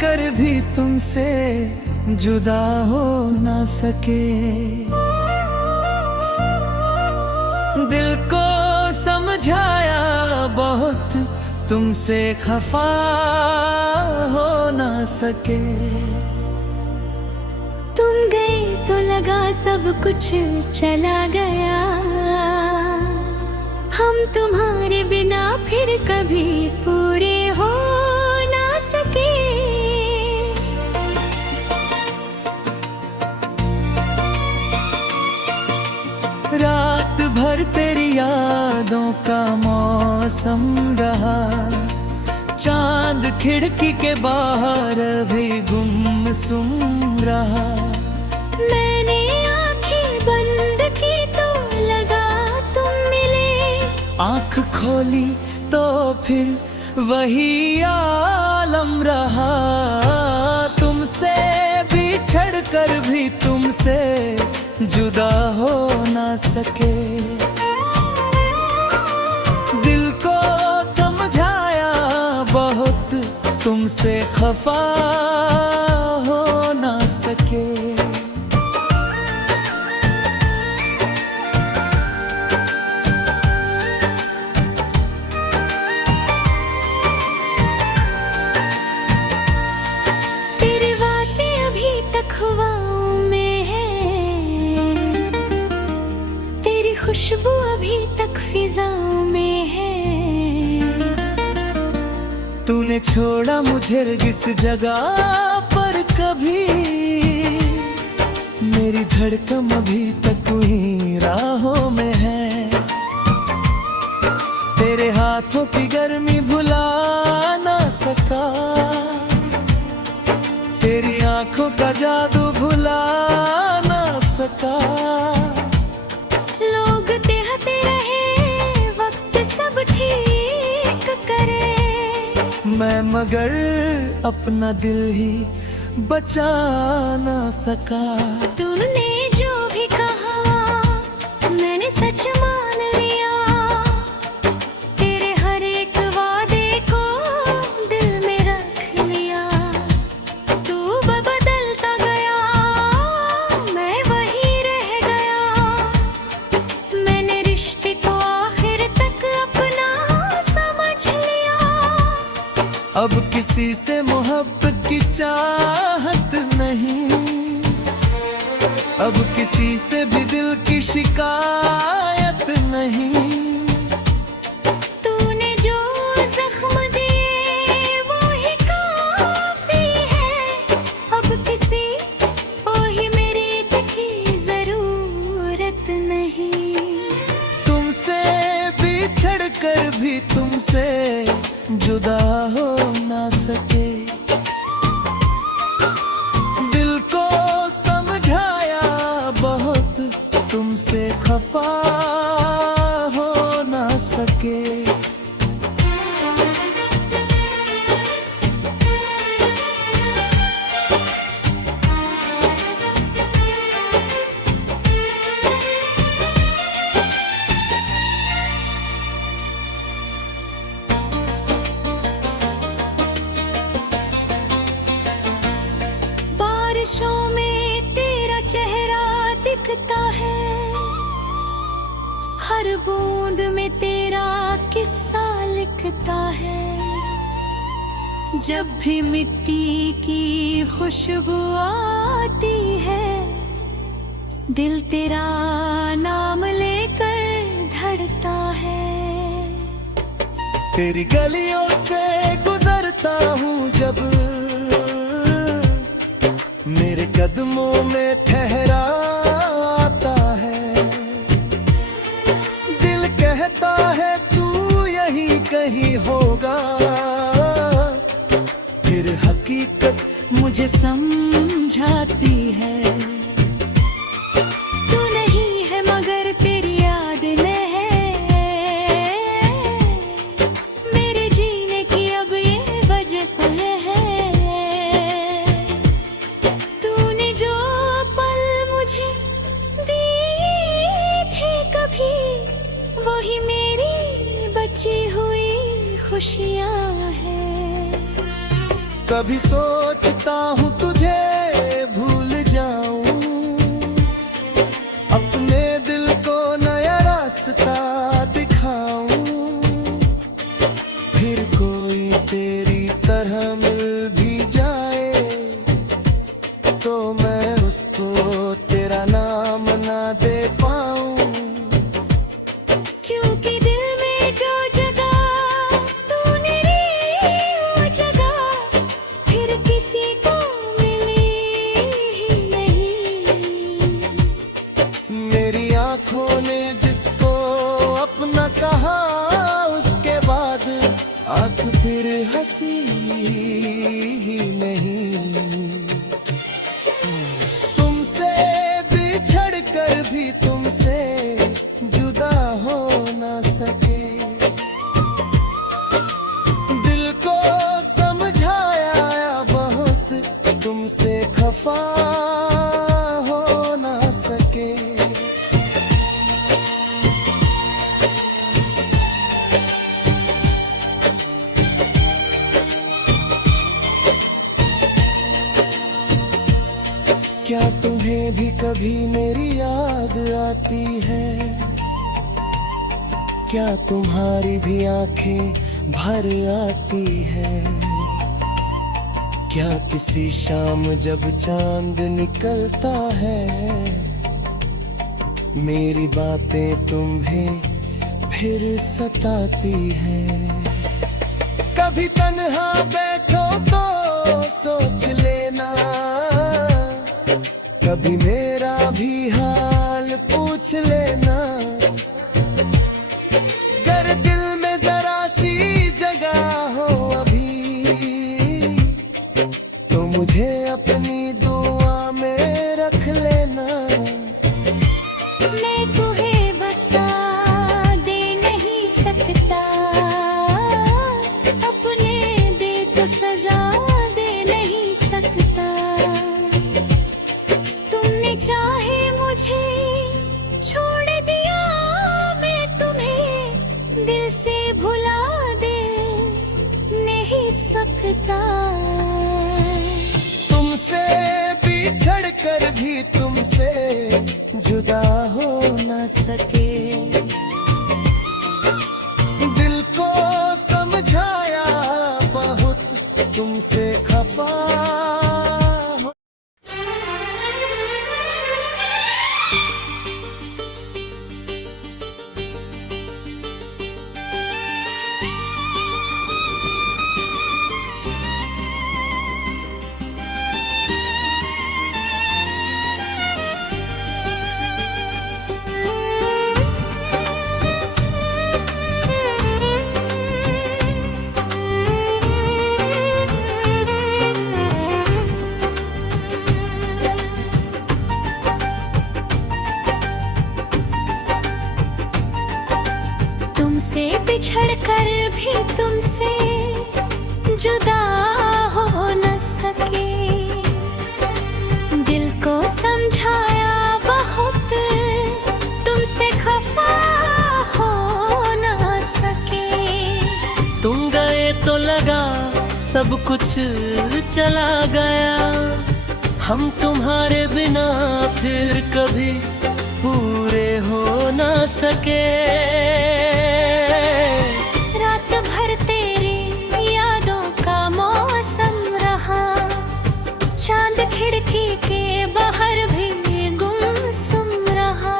कर भी तुमसे जुदा हो ना सके। दिल को समझाया बहुत, तुमसे खफा हो ना सके। तुम गए तो लगा सब कुछ चला गया, हम तुम्हारे बिना फिर कभी पूरे हो ना सके। रात भर तेरी यादों का मौसम रहा, चांद खिड़की के बाहर भी गुमसुम रहा। मैंने आंखें बंद की तो लगा तुम मिले, आंख खोली तो फिर वही आलम रहा। तुमसे बिछड़ कर भी तुमसे जुदा हो ना सके। दिल को समझाया बहुत, तुमसे खफा हो ना सके। तेरी बातें अभी तक हवाओं में है, तेरी खुशबू अभी तक फिजाओं में है। तूने छोड़ा मुझे किस जगह पर कभी, मेरी धड़कन अभी तक वहीं राहों में है। तेरे हाथों की गर्मी भुला ना सका, तेरी आंखों का जादू भुला ना सका। लोग कहते रहे वक्त सब ठीक करे, मैं मगर अपना दिल ही बचा ना सका। तूने जो भी कहा मैंने सच मान लिया, तेरे हर एक वादे को दिल में रख लिया। तू बदलता गया, मैं वही रह गया। मैंने रिश्ते को आखिर तक अपना समझ लिया। अब किसी से मोहब्बत की चाहत नहीं, अब किसी से भी दिल की शिकायत नहीं। तूने जो जख्म दिए वो ही काफी है, अब किसी को ही मेरी की जरूरत नहीं। तुमसे बिछड़ कर भी तुमसे जुदा हो ना सके। दिल को समझाया बहुत, तुमसे खफा हो ना सके। बारिशों में तेरा चेहरा दिखता है, हर बूंद में तेरा किस्सा लिखता है। जब भी मिट्टी की खुशबू आती है, दिल तेरा नाम लेकर धड़कता है। तेरी गलियों से गुजरता हूँ जब, मेरे कदमों में ठहरा आता है। दिल कहता है तू यहीं कहीं होगा, फिर हकीकत मुझे समझाती है। तू नहीं है मगर तेरी याद में है, मेरे जीने की अब ये वजह है। तूने जो पल मुझे दिए थे कभी, वही मेरी बची हुई खुशियाँ हैं। कभी सोचता हूँ तुझे भूल जाऊं, अपने दिल को नया रास्ता दिखाऊं, फिर कोई तेरी तरह मिल भी जाए तो मैं उसको तेरा नाम ना दे पाऊं। क्योंकि दिल में जो जगह तूने ली वो जगह फिर किसी को मिली ही नहीं। मेरी आंखों ने जिसको अपना कहा उसके बाद आंख फिर हंसी ही नहीं। तुमसे बिछड़ कर भी तुमसे जुदा हो ना सके, दिल को समझाया बहुत तुमसे खफा हो ना सके। क्या तुम्हें भी कभी मेरी याद आती है? क्या तुम्हारी भी आंखें भर आती है? क्या किसी शाम जब चांद निकलता है मेरी बातें तुम्हें फिर सताती है? कभी तन्हा बैठो तो सोच लेना, कभी मेरा भी हाल पूछ लेना। अगर दिल में जरा सी जगह हो अभी तो मुझे अपनी दुआ में रख लेना। मैं तुम्हें बता दे नहीं सकता, अपने दिल को सजा दे नहीं सकता। तुमने चाहे मुझे छोड़ दिया, मैं तुम्हें दिल से भुला दे नहीं सकता। तुमसे बिछड़ कर भी तुमसे जुदा हो ना सके, दिल को समझाया बहुत तुमसे खफा हो। तुमसे बिछड़ कर भी तुमसे जुदा हो न सके, दिल को समझाया बहुत तुमसे खफा हो न सके। तुम गए तो लगा सब कुछ चला गया, हम तुम्हारे बिना फिर कभी पूरे हो ना सके। रात भर तेरी यादों का मौसम रहा, चांद खिड़की के बाहर भी गुमसुम रहा।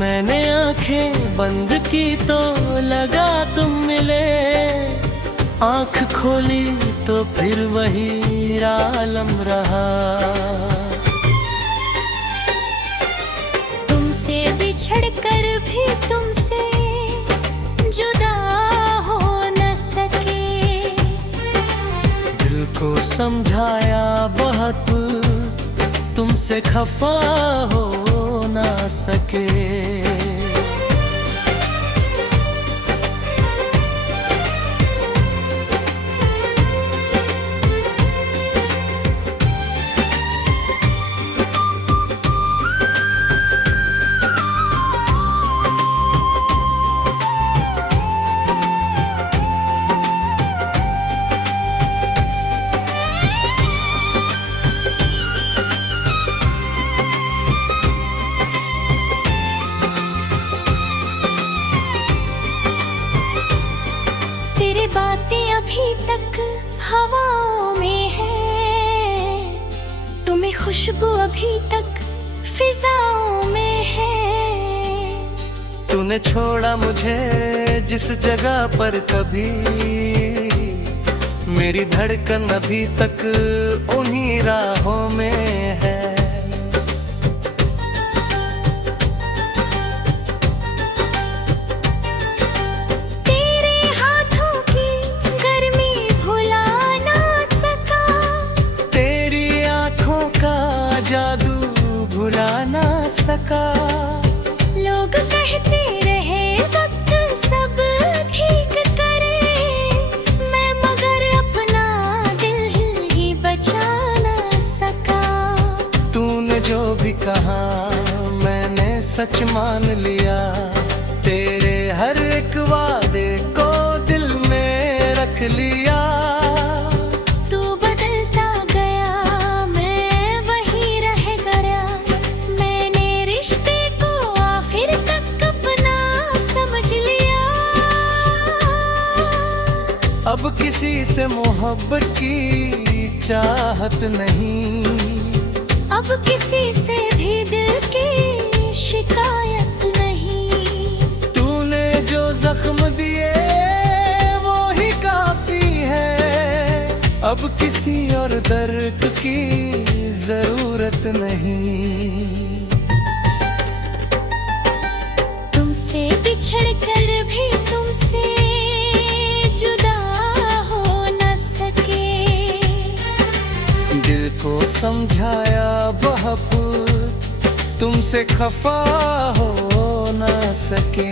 मैंने आंखें बंद की तो लगा तुम मिले, आंख खोली तो फिर वही आलम रहा। तुमसे बिछड़ कर भी तुमसे जुदा हो न सके, दिल को समझाया बहुत तुमसे खफा हो ना सके। खुशबू अभी तक फिजाओं में है। तूने छोड़ा मुझे जिस जगह पर कभी, मेरी धड़कन अभी तक उन्हीं राहों में है। तेरे हाथों की गर्मी भुला ना सका, तेरी आंखों का जादू भुला ना सका। लोग कहते रहे वक्त सब ठीक करे, मैं मगर अपना दिल ही बचा ना सका। तूने जो भी कहा मैंने सच मान लिया, तेरे हर एक वादे को दिल में रख लिया। तू बदलता गया मैं वहीं रह गया, मैंने रिश्ते को आखिर तक अपना समझ लिया। अब किसी से मोहब्बत की चाहत नहीं, अब किसी से भी दिल की शिकायत नहीं। तूने जो जख्म दिए वो ही काफी है, अब किसी और दर्द की जरूरत नहीं। तुमसे बिछड़ कर भी तुमसे जुदा हो न सके, दिल को समझाया बहुत तुमसे खफा हो ना सके।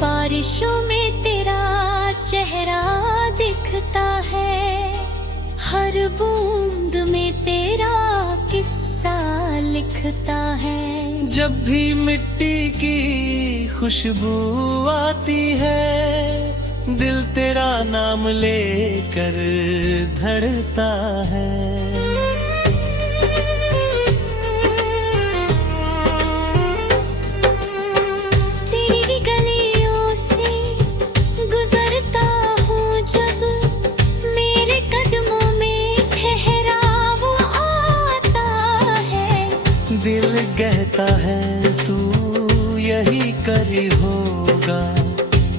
बारिशों में तेरा चेहरा दिखता है, हर बूंद में तेरा किस्सा लिखता है। जब भी मिट्टी की खुशबू आती है, दिल तेरा नाम लेकर धड़ता है। तेरी गलियों से गुजरता हूँ जब, मेरे कदमों में ठहराव आता है। दिल कहता है तू यही करी होगा,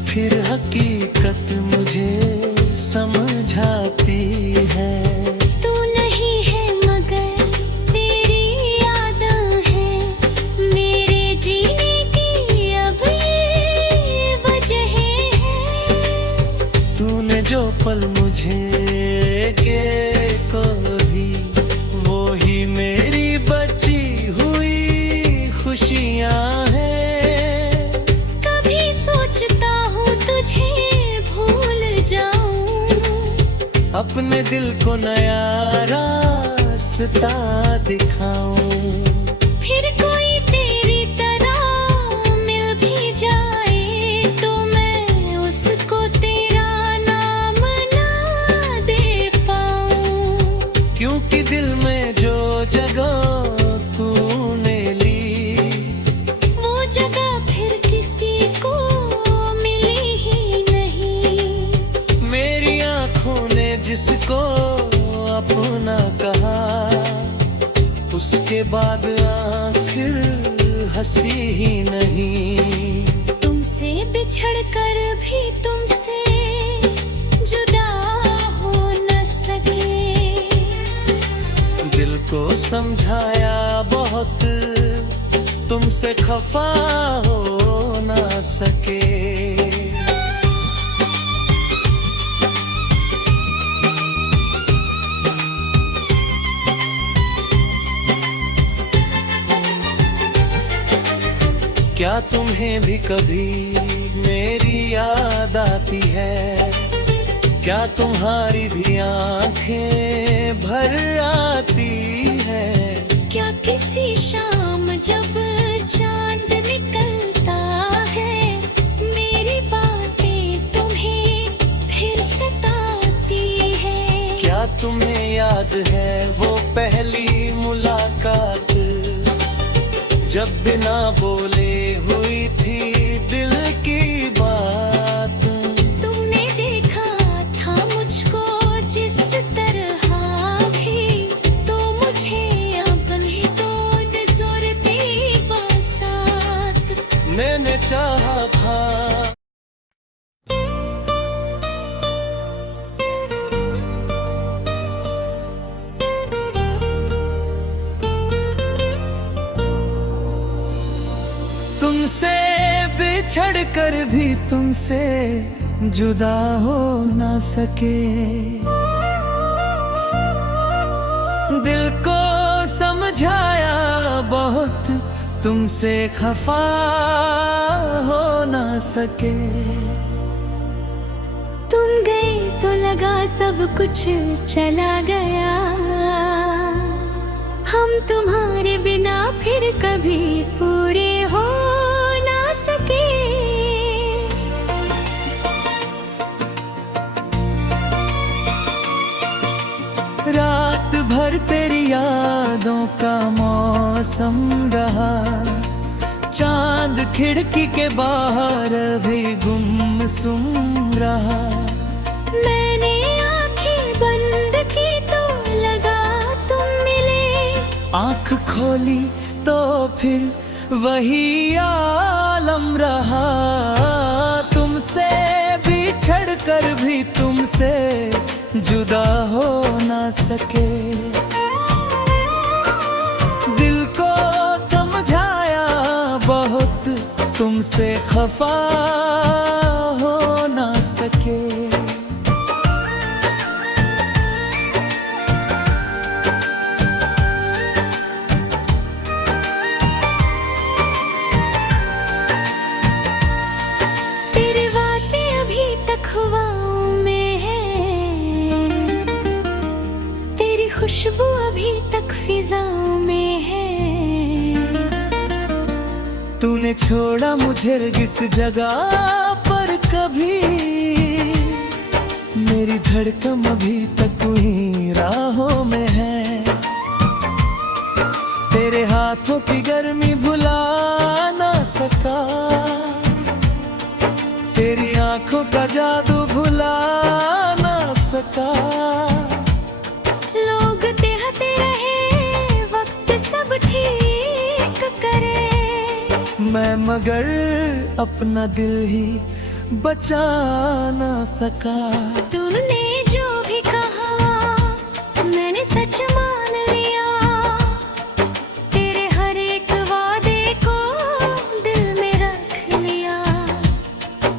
फिर हकीकत मुझे समझाती है। तू नहीं है मगर तेरी यादें हैं, मेरे जीने की अब ये वजह है। तूने जो पल मुझे के को भी, वो ही मेरी बची हुई खुशियाँ हैं। कभी सोचता हूँ तुझे भूल जाऊं, अपने दिल को नया रास्ता दिखाऊं। फिर कोई तेरी तरह मिल भी जाए तो मैं उसको तेरा नाम ना दे पाऊं। क्योंकि दिल में जो जगह तूने ली, वो जगह फिर किसी को मिली ही नहीं। मेरी आंखों ने जिसको अपना कहा, उसके बाद आखिर हंसी ही नहीं। तुमसे बिछड़ कर भी तुमसे जुदा हो न सके, दिल को समझाया बहुत तुमसे खफा हो ना सके। क्या तुम्हें भी कभी मेरी याद आती है? क्या तुम्हारी भी आंखें भर आती है? क्या किसी शाम जब चांद निकलता है मेरी बात जब बिना बोले हुई थी दिल की बात। तुमने देखा था मुझको जिस तरह भी, तो मुझे अपनी तो नजर थी बसात। मैंने चाहा था तुमसे बिछड़ कर भी तुमसे जुदा हो ना सके। दिल को समझाया बहुत, तुमसे खफा हो ना सके। तुम गए तो लगा सब कुछ चला गया, हम तुम्हारे बिना फिर कभी पूरे हो ना सके। रात भर तेरी यादों का मौसम रहा, चांद खिड़की के बाहर भी गुमसुम रहा। मैंने आंखें बंद की तो लगा तुम मिले, आँख खोली तो फिर वही आलम रहा। तुमसे बिछड़ कर भी तुमसे जुदा हो ना सके। दिल को समझाया बहुत, तुमसे खफा हो ना सके। तेरे वादे अभी तक हवाओं में है, तेरी खुशबू अभी तक फिजाओं में है। तूने छोड़ा मुझे किस जगह पर कभी, मेरी धड़कन अभी तक वहीं राहों में है। तेरे हाथों की गर्मी भुला ना सका, तेरी आंखों का जादू भुला ना सका। लोग कहते रहे वक्त सब ठीक करे, मैं मगर अपना दिल ही बचा ना सका। तूने जो भी कहा मैंने सच मान लिया, तेरे हर एक वादे को दिल में रख लिया।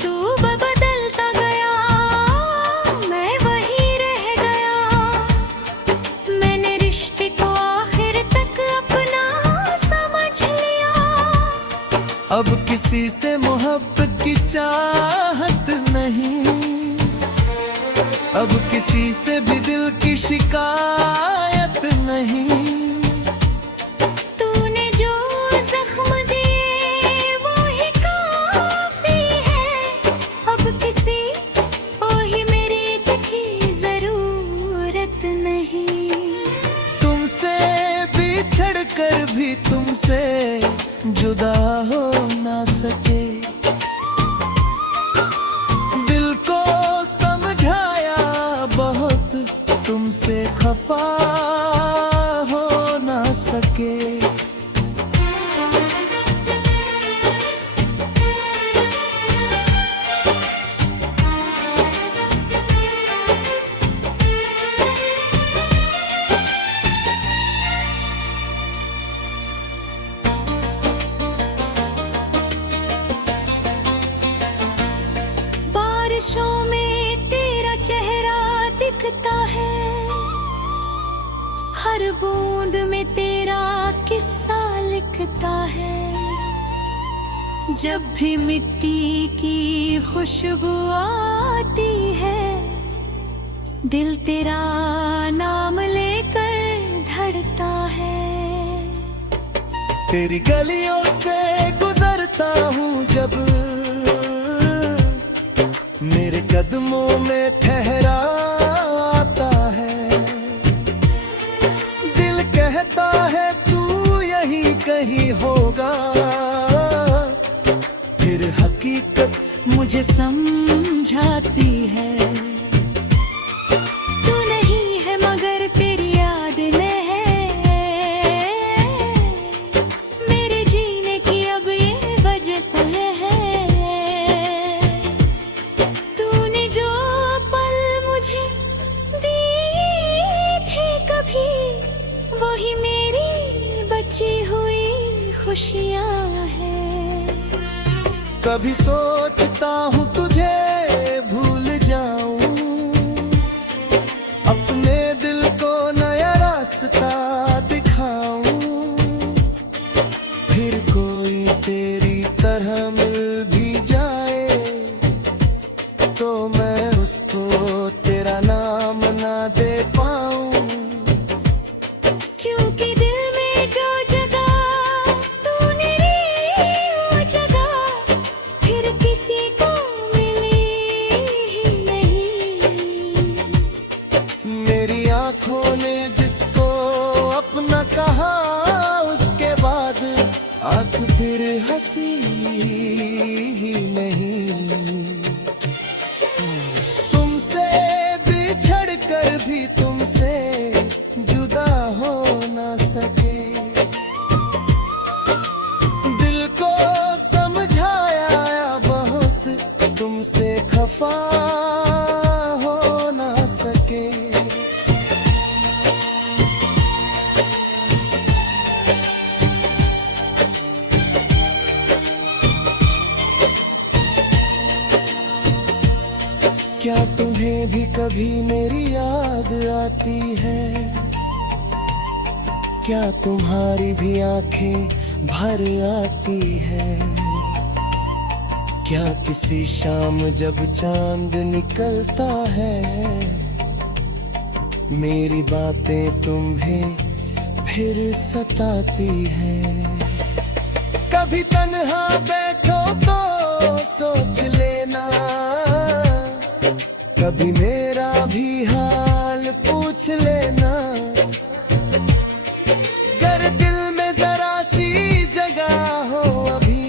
तू बदलता गया, मैं वही रह गया। मैंने रिश्ते को आखिर तक अपना समझ लिया। अब किसी से मोहब्बत की चाहत नहीं, अब किसी से भी दिल की शिकायत नहीं। तूने जो जख्म दिए वो ही काफी है, अब किसी को ही मेरी की जरूरत नहीं। तुमसे बिछड़ कर भी तुमसे जुदा हो ना सके। दिल को समझाया बहुत, तुमसे खफा हो ना सके। बारिशों में तेरा चेहरा दिखता है, हर बूंद में तेरा किस्सा लिखता है। जब भी मिट्टी की खुशबू आती है, दिल तेरा नाम लेकर धड़ता है। तेरी गलियों से गुजरता हूँ जब, मेरे कदमों में ठहरा आता है। दिल कहता है तू यहीं कहीं होगा, मुझे समझाती है। तू नहीं है मगर तेरी याद में है मेरे जीने की अब ये वजह है। तूने जो पल मुझे दिए थे कभी वही मेरी बची हुई खुशियाँ हैं। कभी सोचता हूँ तुझे भूल जाऊं, अपने दिल को नया रास्ता दिखाऊं, फिर कोई तेरी तरह मिल भी जाए तो मैं उसको तेरा नाम ना दे पाऊं। क्योंकि दिल में जो जगह तूने ली वो जगह फिर किसी को मिली ही नहीं। मेरी आंखों ने जिसको अपना कहा उसके बाद आंख फिर हंसी ही नहीं। तुमसे बिछड़ कर भी तुमसे जुदा हो ना सके, दिल को समझाया बहुत तुमसे खफा हो ना सके। क्या तुम्हें भी कभी मेरी याद आती है? क्या तुम्हारी भी आंखें भर आती है? क्या किसी शाम जब चांद निकलता है मेरी बातें तुम्हें फिर सताती है? कभी तन्हा बैठो तो सोच लेना, कभी मेरा भी हाल पूछ लेना। अगर दिल में जरा सी जगह हो अभी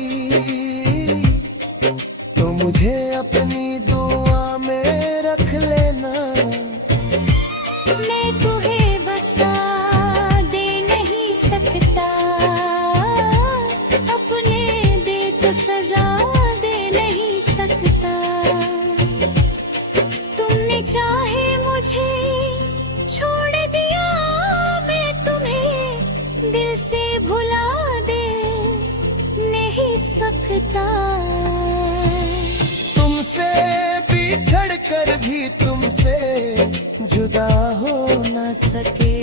तो मुझे अपनी दुआ में रख लेना। मैं तुम्हें बता दे नहीं सकता, अपने दे तो सजा दे नहीं सकता। तुमने चाहे मुझे छोड़ दिया मैं तुम्हें दिल से भुला दे नहीं सकता। तुमसे बिछड़ कर भी तुमसे जुदा हो ना सके